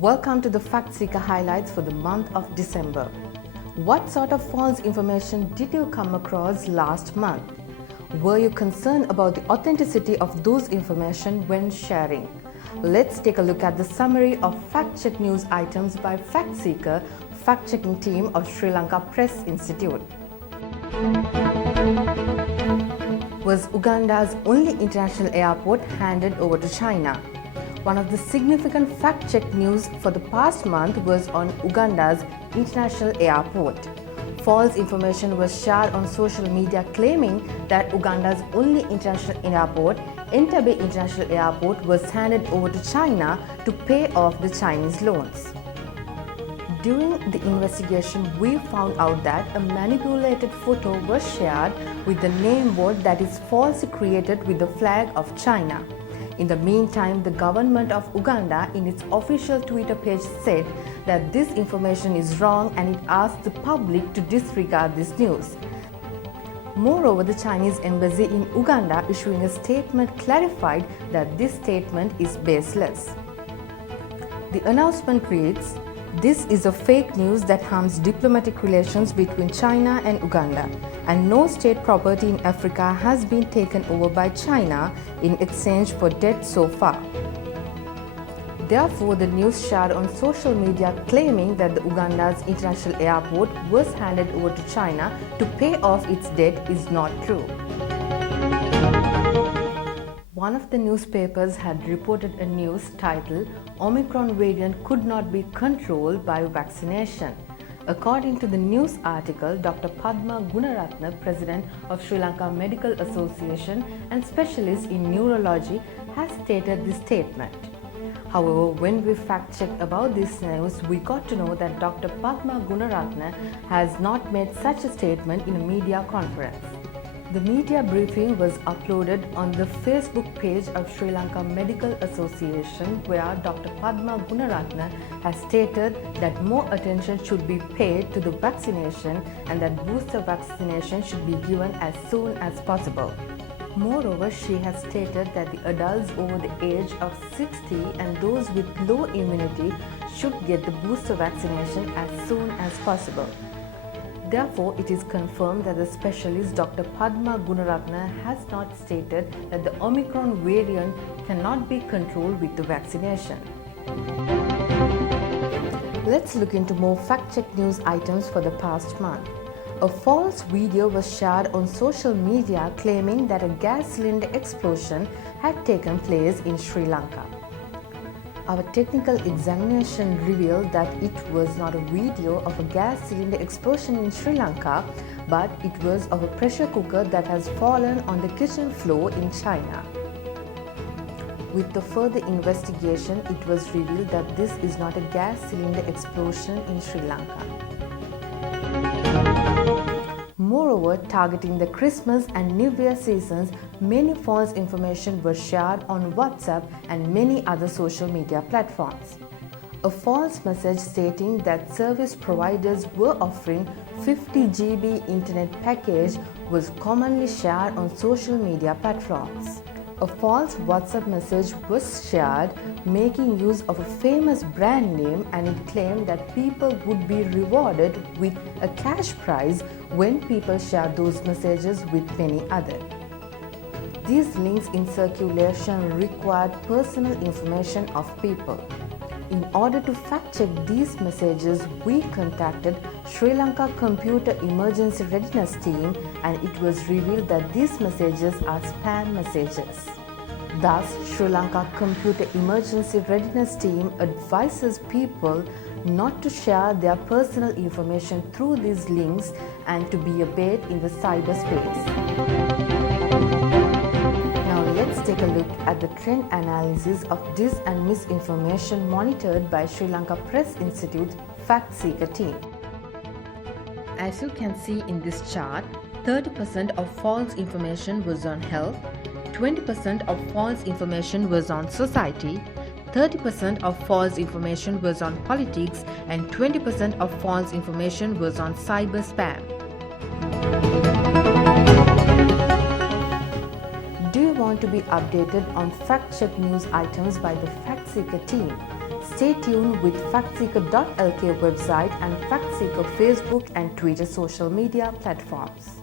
Welcome to the FactSeeker highlights for the month of December. What sort of false information did you come across last month? Were you concerned about the authenticity of those information when sharing? Let's take a look at the summary of fact-check news items by FactSeeker, fact-checking team of Sri Lanka Press Institute. Was Uganda's only international airport handed over to China? One of the significant fact-check news for the past month was on Uganda's international airport. False information was shared on social media claiming that Uganda's only international airport, Entebbe International Airport, was handed over to China to pay off the Chinese loans. During the investigation, we found out that a manipulated photo was shared with the name board that is falsely created with the flag of China. In the meantime, the government of Uganda in its official Twitter page said that this information is wrong and it asked the public to disregard this news. Moreover, the Chinese embassy in Uganda issuing a statement clarified that this statement is baseless. The announcement reads, "This is a fake news that harms diplomatic relations between China and Uganda, and no state property in Africa has been taken over by China in exchange for debt so far." Therefore, the news shared on social media claiming that the Uganda's international airport was handed over to China to pay off its debt is not true. One of the newspapers had reported a news titled, "Omicron variant could not be controlled by vaccination." According to the news article, Dr. Padma Gunaratne, president of Sri Lanka Medical Association and specialist in neurology, has stated this statement. However, when we fact-checked about this news, we got to know that Dr. Padma Gunaratne has not made such a statement in a media conference. The media briefing was uploaded on the Facebook page of Sri Lanka Medical Association, where Dr. Padma Gunaratne has stated that more attention should be paid to the vaccination and that booster vaccination should be given as soon as possible. Moreover, she has stated that the adults over the age of 60 and those with low immunity should get the booster vaccination as soon as possible. Therefore, it is confirmed that the specialist Dr. Padma Gunaratne has not stated that the Omicron variant cannot be controlled with the vaccination. Let's look into more fact-check news items for the past month. A false video was shared on social media claiming that a gas cylinder explosion had taken place in Sri Lanka. Our technical examination revealed that it was not a video of a gas cylinder explosion in Sri Lanka, but it was of a pressure cooker that has fallen on the kitchen floor in China. With the further investigation, it was revealed that this is not a gas cylinder explosion in Sri Lanka. Moreover, targeting the Christmas and New Year seasons, many false information was shared on WhatsApp and many other social media platforms. A false message stating that service providers were offering 50 GB internet package was commonly shared on social media platforms. A false WhatsApp message was shared making use of a famous brand name, and it claimed that people would be rewarded with a cash prize when people share those messages with many others. These links in circulation required personal information of people. In order to fact-check these messages, we contacted Sri Lanka Computer Emergency Readiness Team, and it was revealed that these messages are spam messages. Thus, Sri Lanka Computer Emergency Readiness Team advises people not to share their personal information through these links and to be a bait in the cyberspace. Now let's take a look at the trend analysis of dis and misinformation monitored by Sri Lanka Press Institute's FactSeeker team. As you can see in this chart, 30% of false information was on health, 20% of false information was on society, 30% of false information was on politics, and 20% of false information was on cyber spam. Do you want to be updated on fact-check news items by the FactSeeker team? Stay tuned with FactSeeker.lk website and FactSeeker Facebook and Twitter social media platforms.